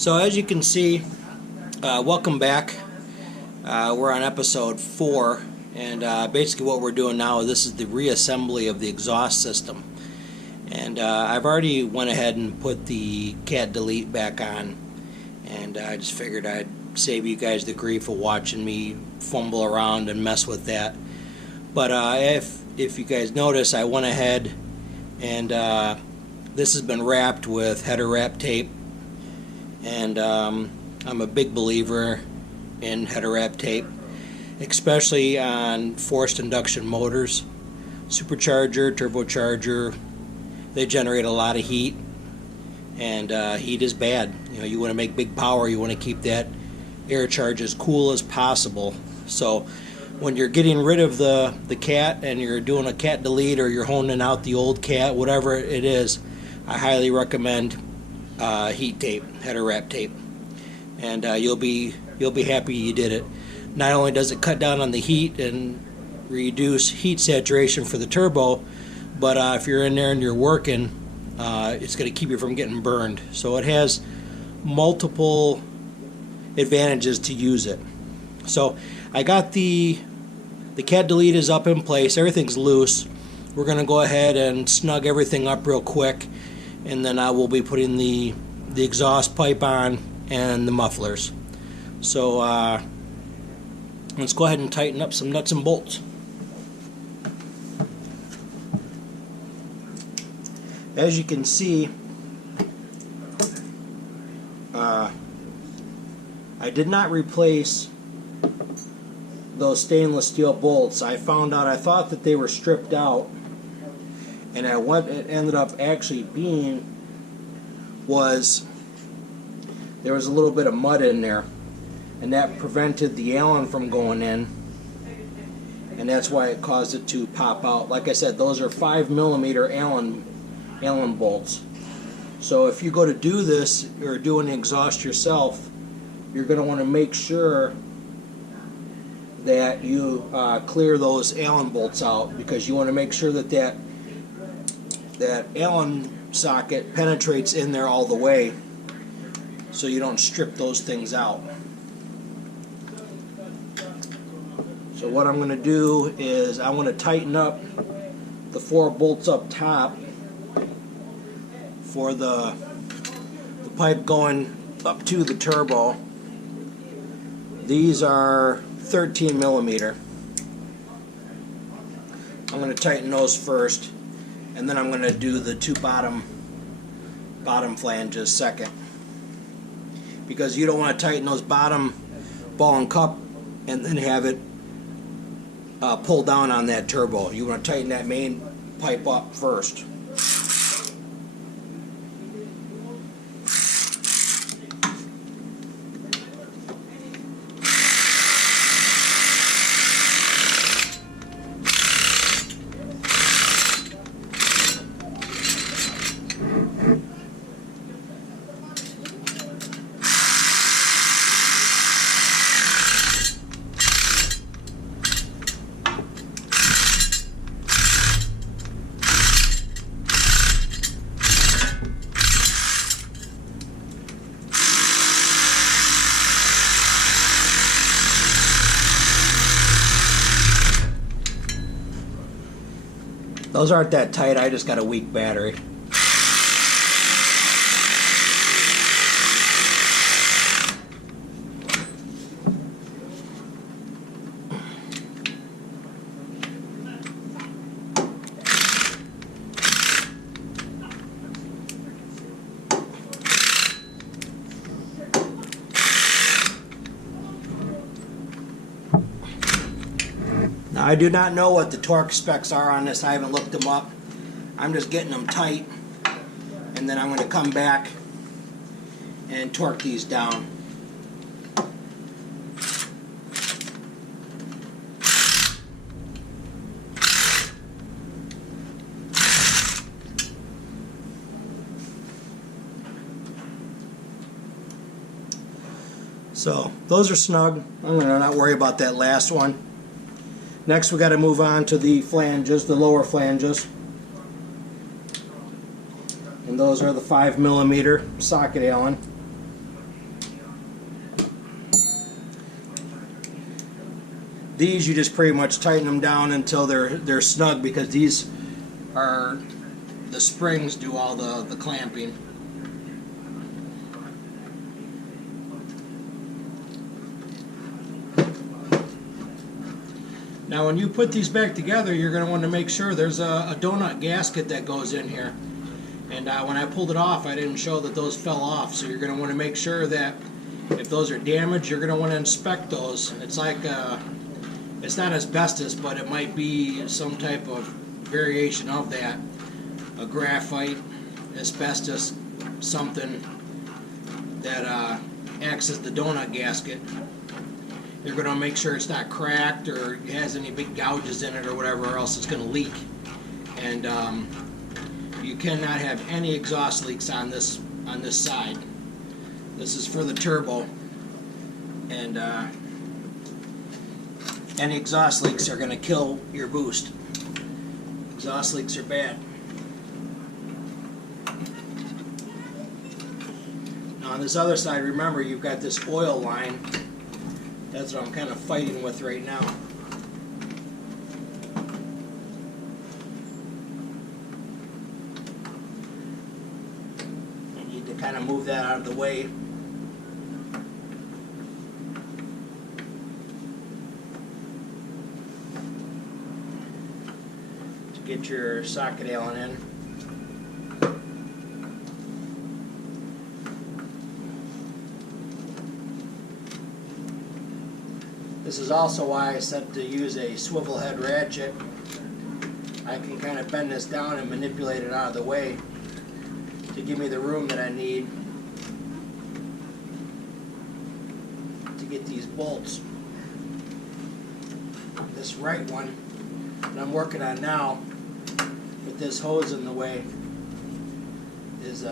So as you can see, welcome back. We're on episode 4, and basically what we're doing now, this is the reassembly of the exhaust system. And I've already went ahead and put the cat delete back on, and I just figured I'd save you guys the grief of watching me fumble around and mess with that. But if you guys notice, I went ahead and this has been wrapped with header wrap tape, and I'm a big believer in header wrap tape, especially on forced induction motors. Supercharger, turbocharger, they generate a lot of heat, and heat is bad. You want to make big power, you want to keep that air charge as cool as possible. So when you're getting rid of the cat and you're doing a cat delete, or you're honing out the old cat, whatever it is, I highly recommend heat tape, header wrap tape, and you'll be happy you did it. Not only does it cut down on the heat and reduce heat saturation for the turbo, but if you're in there and you're working, it's going to keep you from getting burned. So it has multiple advantages to use it. So I got the cat delete is up in place, everything's loose. We're going to go ahead and snug everything up real quick, and then I will be putting the exhaust pipe on and the mufflers. So let's go ahead and tighten up some nuts and bolts. As you can see, I did not replace those stainless steel bolts. I found out, I thought that they were stripped out, and what it ended up actually being was there was a little bit of mud in there, and that prevented the Allen from going in, and that's why it caused it to pop out. Like I said, those are 5mm Allen bolts. So if you go to do this, or do an exhaust yourself, you're going to want to make sure that you clear those Allen bolts out, because you want to make sure that Allen socket penetrates in there all the way, so you don't strip those things out. So what I'm going to do is I want to tighten up the 4 bolts up top for the pipe going up to the turbo. These are 13mm. I'm going to tighten those first, and then I'm going to do the 2 bottom flanges second, because you don't want to tighten those bottom ball and cup and then have it pull down on that turbo. You want to tighten that main pipe up first. Those aren't that tight, I just got a weak battery. Now, I do not know what the torque specs are on this. I haven't looked them up. I'm just getting them tight, and then I'm going to come back and torque these down. So those are snug. I'm going to not worry about that last one. Next we got to move on to the flanges, the lower flanges. And those are the 5mm socket Allen. These you just pretty much tighten them down until they're snug, because these are the springs do all the clamping. Now when you put these back together, you're going to want to make sure there's a donut gasket that goes in here. And when I pulled it off, I didn't show that those fell off. So you're going to want to make sure that if those are damaged, you're going to want to inspect those. It's like, it's not asbestos, but it might be some type of variation of that. A graphite, asbestos, something that acts as the donut gasket. You're going to make sure it's not cracked or has any big gouges in it or whatever, or else it's going to leak. And you cannot have any exhaust leaks on this side. This is for the turbo, and any exhaust leaks are going to kill your boost. Exhaust leaks are bad. Now on this other side, remember you've got this oil line. That's what I'm kind of fighting with right now. I need to kind of move that out of the way. To get your socket Allen in. This is also why I said to use a swivel head ratchet. I can kind of bend this down and manipulate it out of the way to give me the room that I need to get these bolts. This right one that I'm working on now with this hose in the way is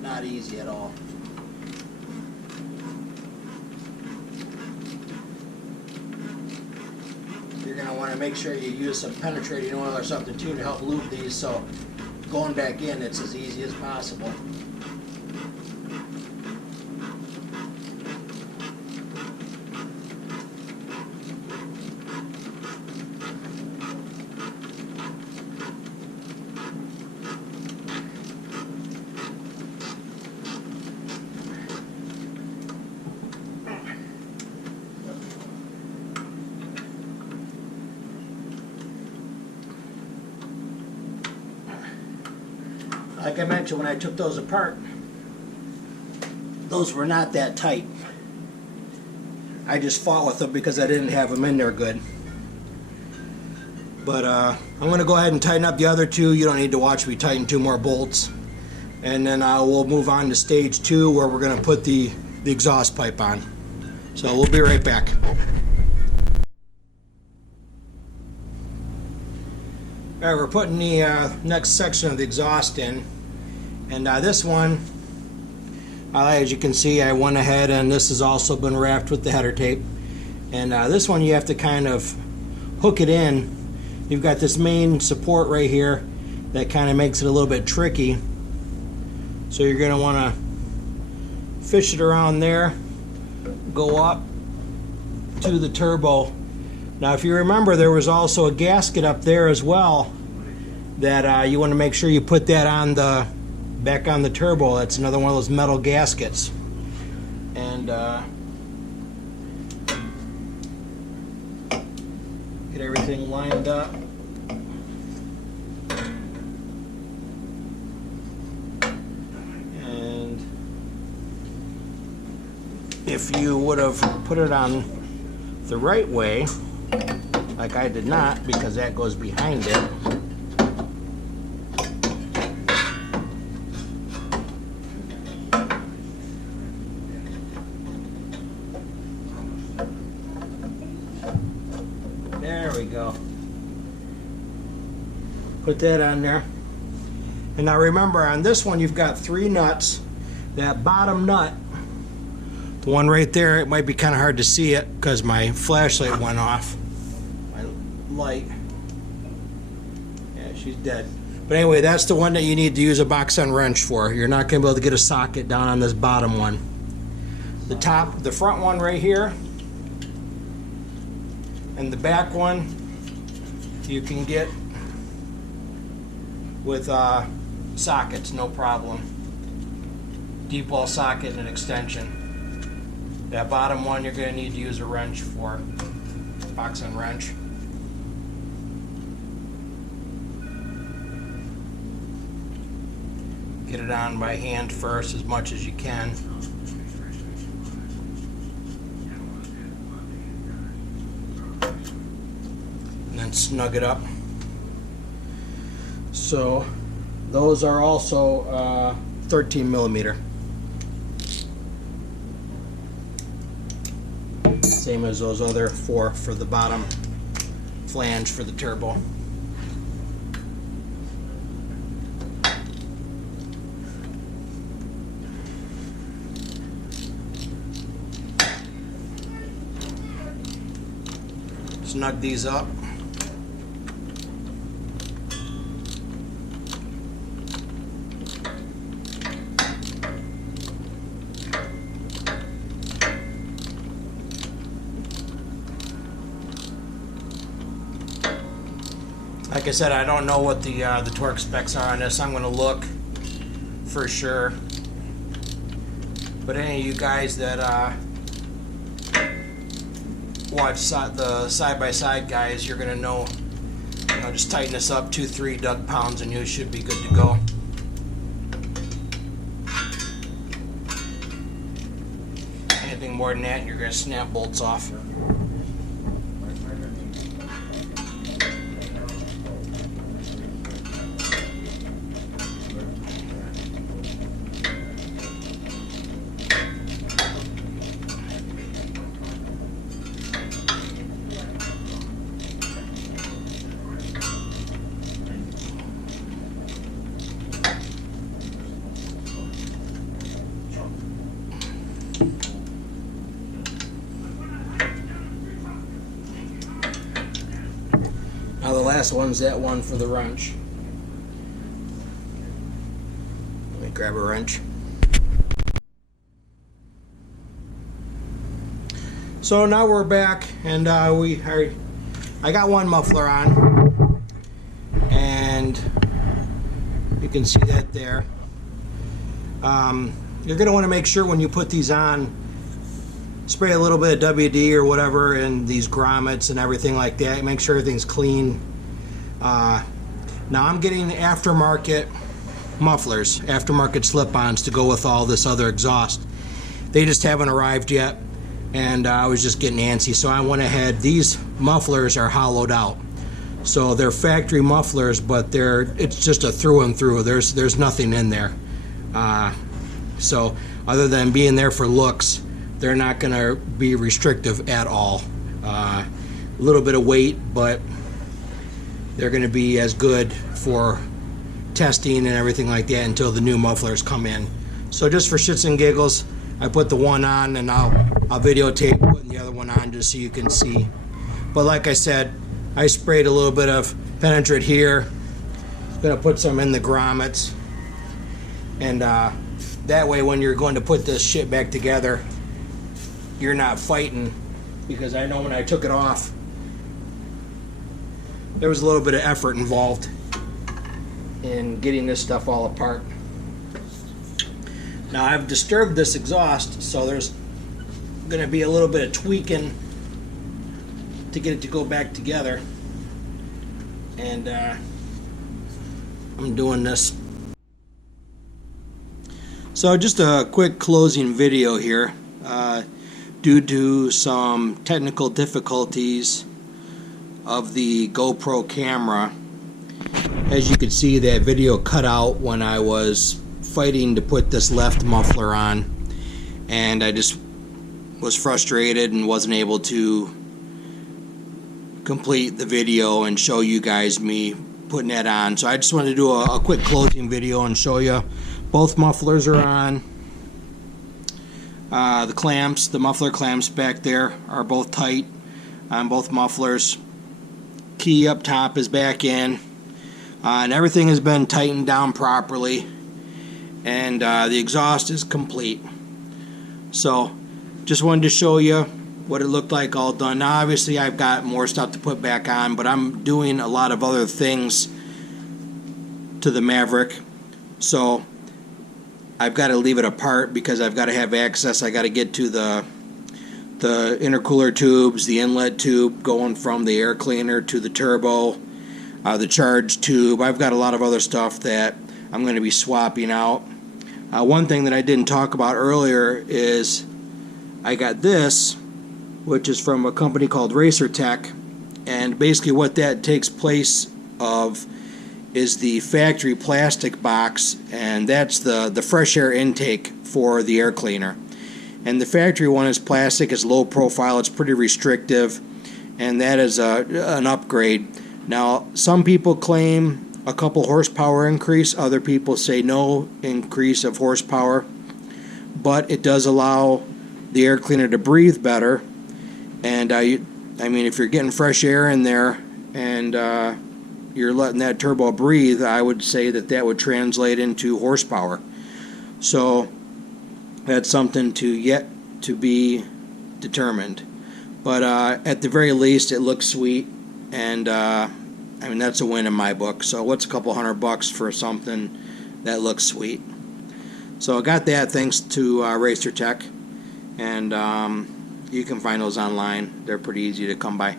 not easy at all. You're going to want to make sure you use some penetrating oil or something too to help lube these, so going back in it's as easy as possible. Like I mentioned, when I took those apart, those were not that tight. I just fought with them because I didn't have them in there good. But I'm going to go ahead and tighten up the other two. You don't need to watch me tighten two more bolts. And then we'll move on to stage 2, where we're going to put the exhaust pipe on. So we'll be right back. Alright, we're putting the next section of the exhaust in. And this one, as you can see, I went ahead and this has also been wrapped with the header tape. And this one you have to kind of hook it in. You've got this main support right here that kind of makes it a little bit tricky. So you're going to want to fish it around there, go up to the turbo. Now if you remember, there was also a gasket up there as well that you want to make sure you put that on back on the turbo. That's another one of those metal gaskets. And get everything lined up. And if you would have put it on the right way, like I did not, because that goes behind it. There we go. Put that on there. And now remember, on this one you've got 3 nuts. That bottom nut, the one right there, it might be kind of hard to see it because my flashlight went off. My light. Yeah, she's dead. But anyway, that's the one that you need to use a box end wrench for. You're not going to be able to get a socket down on this bottom one. The front one right here, And the back one you can get with sockets, no problem. Deep wall socket and an extension. That bottom one you're going to need to use a wrench for, box and wrench. Get it on by hand first as much as you can. And then snug it up. So those are also 13 millimeter. Same as those other 4 for the bottom flange for the turbo. Snug these up. Like I said, I don't know what the torque specs are on this. I'm going to look for sure. But any of you guys that watch the side-by-side guys, you're going to know, just tighten this up 2-3 Doug pounds and you should be good to go. Anything more than that, you're going to snap bolts off. Now the last one's that one for the wrench. Let me grab a wrench. So now we're back, and I got one muffler on, and you can see that there. You're going to want to make sure when you put these on, spray a little bit of WD or whatever in these grommets and everything like that. Make sure everything's clean. Now I'm getting aftermarket mufflers, aftermarket slip-ons to go with all this other exhaust. They just haven't arrived yet, and I was just getting antsy, so I went ahead. These mufflers are hollowed out, so they're factory mufflers, but it's just a through and through. There's nothing in there. So other than being there for looks, they're not going to be restrictive at all. A little bit of weight, but they're going to be as good for testing and everything like that until the new mufflers come in. So just for shits and giggles, I put the one on, and I'll videotape putting the other one on just so you can see. But like I said, I sprayed a little bit of penetrant here. I'm going to put some in the grommets, and that way when you're going to put this shit back together, you're not fighting, because I know when I took it off, there was a little bit of effort involved in getting this stuff all apart. Now I've disturbed this exhaust, so there's going to be a little bit of tweaking to get it to go back together, and I'm doing this. So just a quick closing video here. Due to some technical difficulties of the GoPro camera, as you can see, that video cut out when I was fighting to put this left muffler on, and I just was frustrated and wasn't able to complete the video and show you guys me putting that on. So I just wanted to do a quick closing video and show you both mufflers are on. The clamps, the muffler clamps back there are both tight on both mufflers. Key up top is back in, and everything has been tightened down properly, and the exhaust is complete. So just wanted to show you what it looked like all done. Now obviously I've got more stuff to put back on, but I'm doing a lot of other things to the Maverick, so I've got to leave it apart because I've got to have access. I got to get to the intercooler tubes, the inlet tube going from the air cleaner to the turbo, the charge tube. I've got a lot of other stuff that I'm going to be swapping out. One thing that I didn't talk about earlier is I got this, which is from a company called Racer Tech, and basically what that takes place of is the factory plastic box, and that's the fresh air intake for the air cleaner. And the factory one is plastic, it's low profile, it's pretty restrictive, and that is an upgrade. Now, some people claim a couple horsepower increase, other people say no increase of horsepower, but it does allow the air cleaner to breathe better. And I mean, if you're getting fresh air in there and you're letting that turbo breathe, I would say that would translate into horsepower. So that's something yet to be determined. But at the very least, it looks sweet, and I mean, that's a win in my book. So what's a couple $100 for something that looks sweet? So I got that thanks to Racer Tech, and you can find those online. They're pretty easy to come by.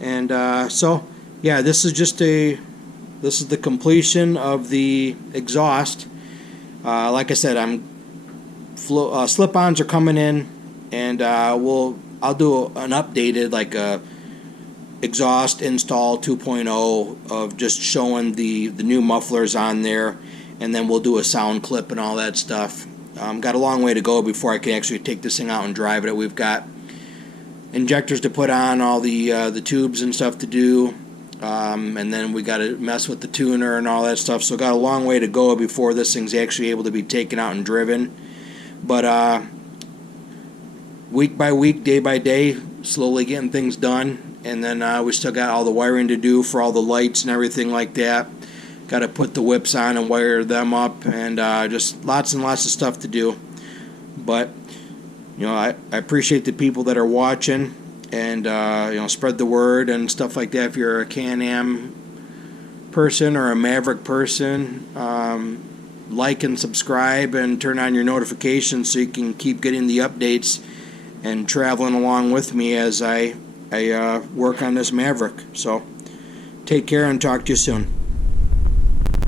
And so yeah, this is the completion of the exhaust. Like I said, slip-ons are coming in, and I'll do an updated, like a exhaust install 2.0 of just showing the new mufflers on there, and then we'll do a sound clip and all that stuff. Got a long way to go before I can actually take this thing out and drive it. We've got injectors to put on, all the tubes and stuff to do, and then we got to mess with the tuner and all that stuff. So got a long way to go before this thing's actually able to be taken out and driven. But week by week, day by day, slowly getting things done. And then we still got all the wiring to do for all the lights and everything like that. Got to put the whips on and wire them up, and just lots and lots of stuff to do. But I appreciate the people that are watching, and spread the word and stuff like that. If you're a Can-Am person or a Maverick person, like and subscribe and turn on your notifications so you can keep getting the updates and traveling along with me as I work on this Maverick. So take care and talk to you soon.